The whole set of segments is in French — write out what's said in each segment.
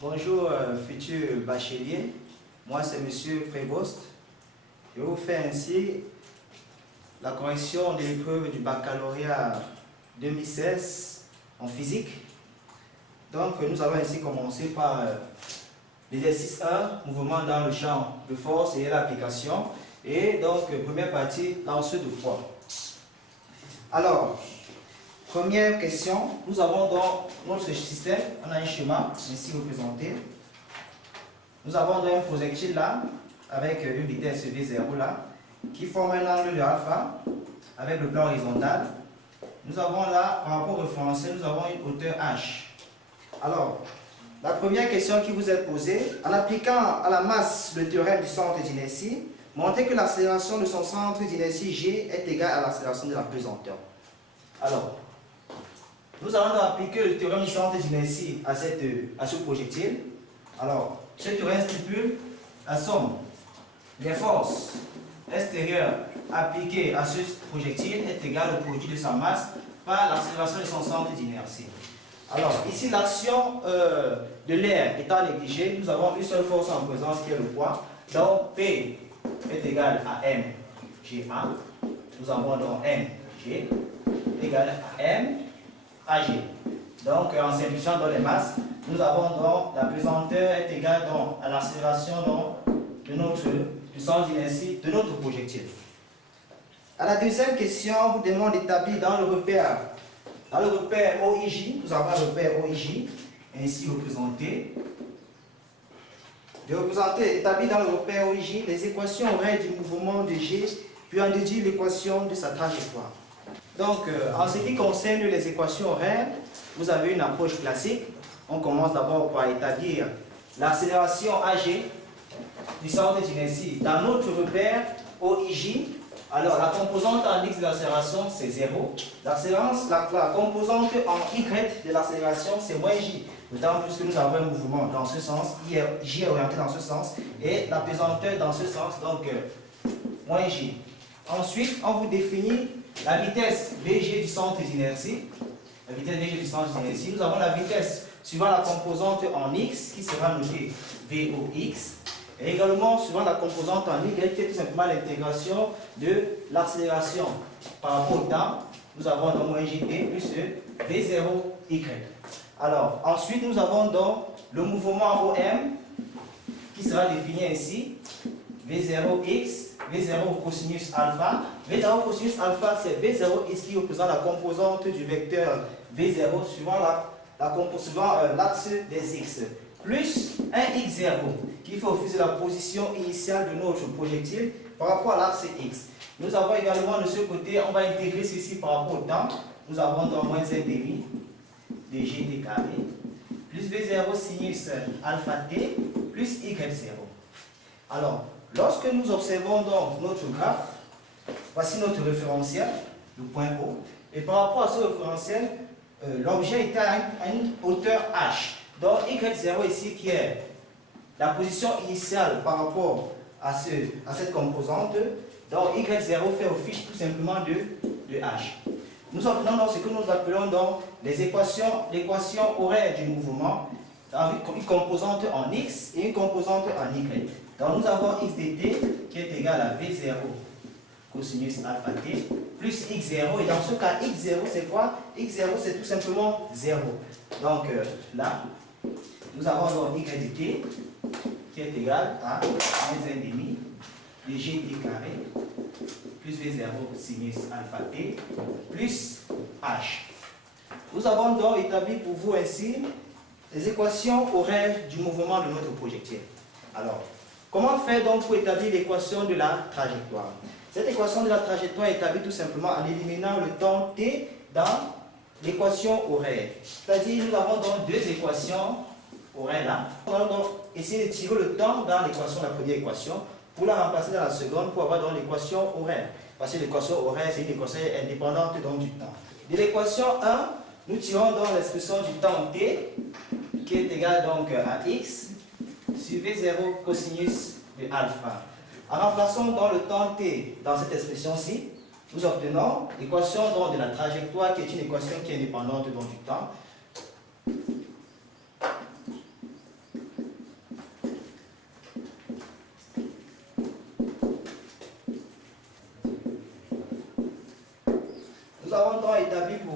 Bonjour futurs bacheliers, moi c'est Monsieur Prévost. Je vous fais ainsi la correction de l'épreuve du baccalauréat 2016 en physique. Donc nous allons ainsi commencer par l'exercice 1, mouvement dans le champ de force et l'application. Et donc première partie, lanceur de poids. Alors, première question, nous avons dans notre système, on a un schéma ainsi représenté. Nous avons donc un projectile là, avec une vitesse V0 là, qui forme un angle de alpha avec le plan horizontal. Nous avons là, par rapport au référentiel, nous avons une hauteur H. Alors, la première question qui vous est posée, en appliquant à la masse le théorème du centre d'inertie, montrez que l'accélération de son centre d'inertie G est égale à l'accélération de la pesanteur. Alors, nous allons appliquer le théorème du centre d'inertie à ce projectile. Alors, ce théorème stipule la somme des forces extérieures appliquées à ce projectile est égale au produit de sa masse par l'accélération de son centre d'inertie. Alors, ici, l'action de l'air étant négligée, nous avons une seule force en présence qui est le poids. Donc, P est égal à mGA. Nous avons donc mG égale à M AG. Donc, en simplifiant dans les masses, nous avons donc la pesanteur est égale donc à l'accélération du centre d'inertie de notre projectile. À la deuxième question, on vous demande d'établir dans le repère OIJ, nous avons un repère OIJ, ainsi représenté. Établir dans le repère OIJ les équations horaires du mouvement de G, puis en déduire l'équation de sa trajectoire. Donc, en ce qui concerne les équations horaires, vous avez une approche classique. On commence d'abord par établir l'accélération AG du centre d'inertie dans notre repère OIJ. Alors, la composante en X de l'accélération, c'est 0. La composante en Y de l'accélération, c'est moins J. D'autant plus que nous avons un mouvement dans ce sens, J est orienté dans ce sens, et la pesanteur dans ce sens, donc moins J. Ensuite, on vous définit la vitesse VG du centre d'inertie. La vitesse VG du centre d'inertie, nous avons la vitesse suivant la composante en X, qui sera notée VOX. Et également, suivant la composante en Y, qui est tout simplement l'intégration de l'accélération par rapport au temps, nous avons donc moins JT plus V0Y. Alors, ensuite, nous avons donc le mouvement OM, qui sera défini ainsi, V0X, V0 cosinus alpha. V0 cosinus alpha, c'est V0X qui représente la composante du vecteur V0 suivant l'axe des X, plus un X0 qui fait office de la position initiale de notre projectile par rapport à l'axe X. Nous avons également de ce côté, on va intégrer ceci par rapport au temps. Nous avons donc moins 1 demi de GT carré plus V0 sinus alpha t plus Y0. Alors, lorsque nous observons donc notre graphe, voici notre référentiel, le point O, et par rapport à ce référentiel, l'objet est à une hauteur H. Donc Y0 ici qui est la position initiale par rapport à cette composante, donc Y0 fait office tout simplement de H. Nous obtenons donc ce que nous appelons donc l'équation horaire du mouvement, avec une composante en X et une composante en Y. Donc nous avons x dt qui est égal à V0 cosinus alpha t plus x0. Et dans ce cas, x0 c'est quoi? X0 c'est tout simplement 0. Donc là, nous avons donc y dt qui est égal à moins 1 demi de gt carré plus V0 sinus alpha t plus h. Nous avons donc établi pour vous ainsi les équations horaires du mouvement de notre projectile. Alors, comment faire donc pour établir l'équation de la trajectoire? Cette équation de la trajectoire est établie tout simplement en éliminant le temps t dans l'équation horaire. C'est-à-dire, nous avons donc deux équations horaires là. Nous allons donc essayer de tirer le temps dans l'équation, la première équation, pour la remplacer dans la seconde pour avoir donc l'équation horaire. Parce que l'équation horaire, c'est une équation indépendante donc du temps. De l'équation 1, nous tirons donc l'expression du temps t, qui est égal donc à x sur V0 cosinus de alpha. En remplaçant donc le temps t dans cette expression-ci, nous obtenons l'équation de la trajectoire qui est une équation qui est indépendante donc du temps.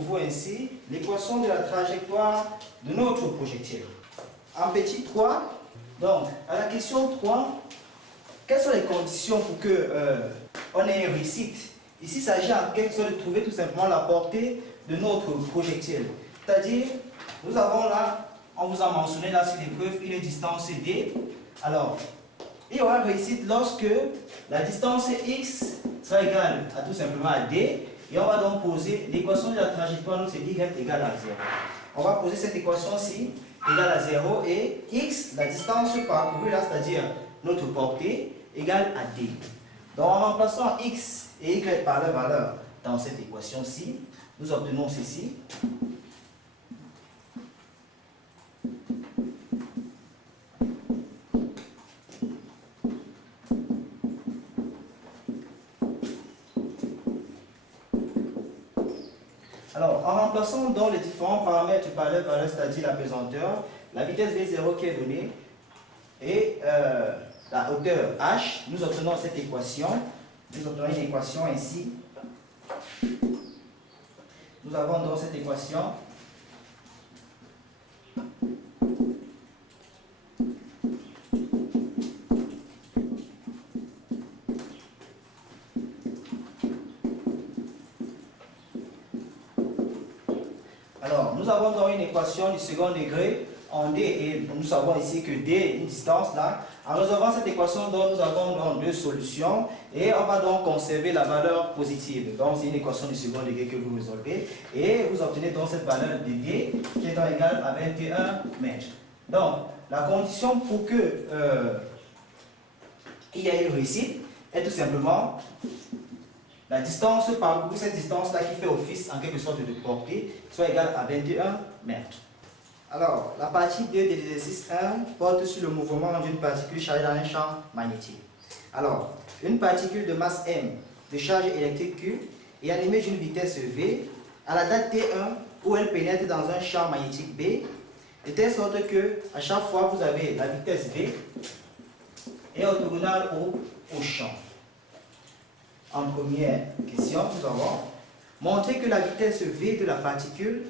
vous ainsi l'équation de la trajectoire de notre projectile. En petit 3, donc à la question 3, quelles sont les conditions pour que on ait une réussite? Ici, il s'agit en quelque sorte de trouver tout simplement la portée de notre projectile. C'est-à-dire, nous avons là, on vous a mentionné là sur l'épreuve, une distance D. Alors, il y aura réussite lorsque la distance x sera égale à tout simplement à D. Et on va donc poser l'équation de la trajectoire, nous c'est y égale à 0. On va poser cette équation-ci égale à 0 et x, la distance parcourue là, c'est-à-dire notre portée, égale à D. Donc en remplaçant x et y par leur valeur dans cette équation-ci, nous obtenons ceci. Alors, en remplaçant dans les différents paramètres par leur valeur, c'est-à-dire la pesanteur, la vitesse V0 qui est donnée et la hauteur h, nous obtenons cette équation. Nous obtenons une équation ici. Nous avons donc cette équation. Alors, nous avons donc une équation du second degré en D et nous savons ici que D est une distance là. En résolvant cette équation, donc, nous avons donc deux solutions et on va donc conserver la valeur positive. Donc, c'est une équation du second degré que vous résolvez et vous obtenez donc cette valeur de D qui est donc égale à 21 mètres. Donc, la condition pour que il y ait une réussite est tout simplement la distance parcourue, cette distance-là qui fait office en quelque sorte de portée, soit égale à 21 mètres. Alors, la partie 2 de l'exercice 1 porte sur le mouvement d'une particule chargée dans un champ magnétique. Alors, une particule de masse m, de charge électrique Q, est animée d'une vitesse V à la date T1 où elle pénètre dans un champ magnétique B, de telle sorte que à chaque fois vous avez la vitesse V est orthogonale au champ. En première question, nous avons montré que la vitesse V de la particule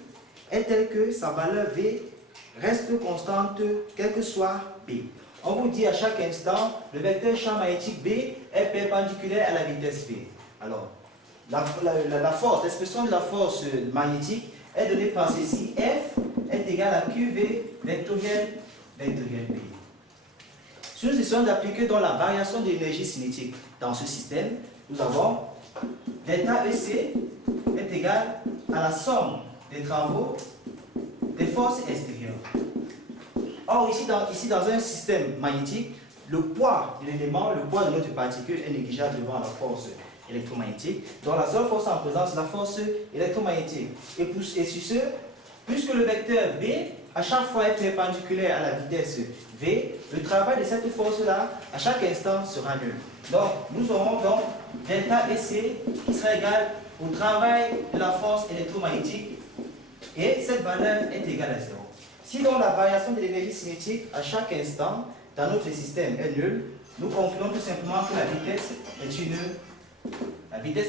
est telle que sa valeur V reste constante quel que soit B. On vous dit à chaque instant, le vecteur champ magnétique B est perpendiculaire à la vitesse V. Alors, la force, l'expression de la force magnétique est donnée par ceci. F est égal à QV vectoriel B. Si nous essayons d'appliquer dans la variation de l'énergie cinétique dans ce système, nous avons delta EC est égal à la somme des travaux des forces extérieures. Or, ici dans un système magnétique, le poids de l'élément, le poids de notre particule est négligeable devant la force électromagnétique. Donc la seule force en présence, c'est la force électromagnétique. Et sur ce, puisque le vecteur B, à chaque fois est perpendiculaire à la vitesse V, le travail de cette force-là, à chaque instant, sera nul. Donc, nous aurons donc delta EC qui sera égal au travail de la force électromagnétique et cette valeur est égale à 0. Si donc la variation de l'énergie cinétique à chaque instant dans notre système est nulle, nous concluons tout simplement que la vitesse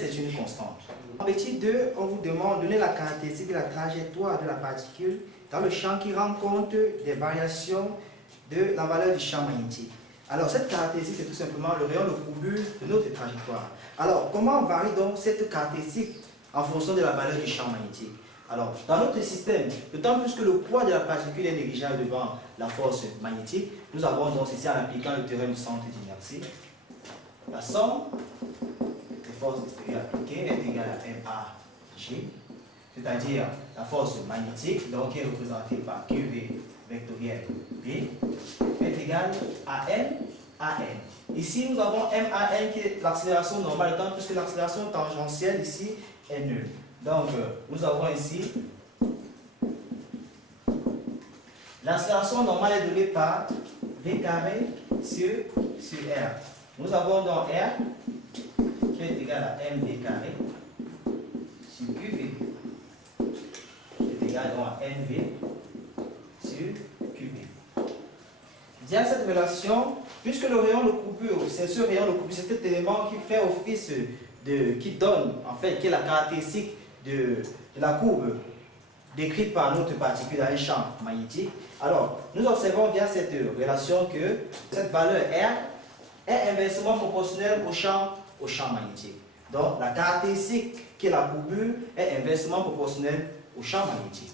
est une constante. En petit 2, on vous demande de donner la caractéristique de la trajectoire de la particule dans le champ qui rend compte des variations de la valeur du champ magnétique. Alors, cette caractéristique, c'est tout simplement le rayon de courbure de notre trajectoire. Alors, comment varie donc cette caractéristique en fonction de la valeur du champ magnétique? Alors, dans notre système, d'autant plus que le poids de la particule est négligeable devant la force magnétique, nous avons donc ceci en appliquant le théorème du centre d'inertie. La somme des forces extérieures appliquées est égale à MAG, c'est-à-dire la force magnétique, donc qui est représentée par QV vectoriel B, est égale à MAN. Ici, nous avons MAN qui est l'accélération normale, d'autant plus que l'accélération tangentielle ici est nulle. Donc, nous avons ici l'accélération normale est donnée par V carré sur R. Nous avons donc R qui est égal à MV carré sur QV qui est égal donc à NV sur QV. Via cette relation, puisque le rayon de courbure, c'est ce rayon de courbure, c'est cet élément qui fait office qui donne, en fait, qui est la caractéristique de la courbe décrite par notre particule dans un champ magnétique, alors nous observons via cette relation que cette valeur R est inversement proportionnelle au champ magnétique. Donc la caractéristique qui est la courbure est inversement proportionnelle au champ magnétique.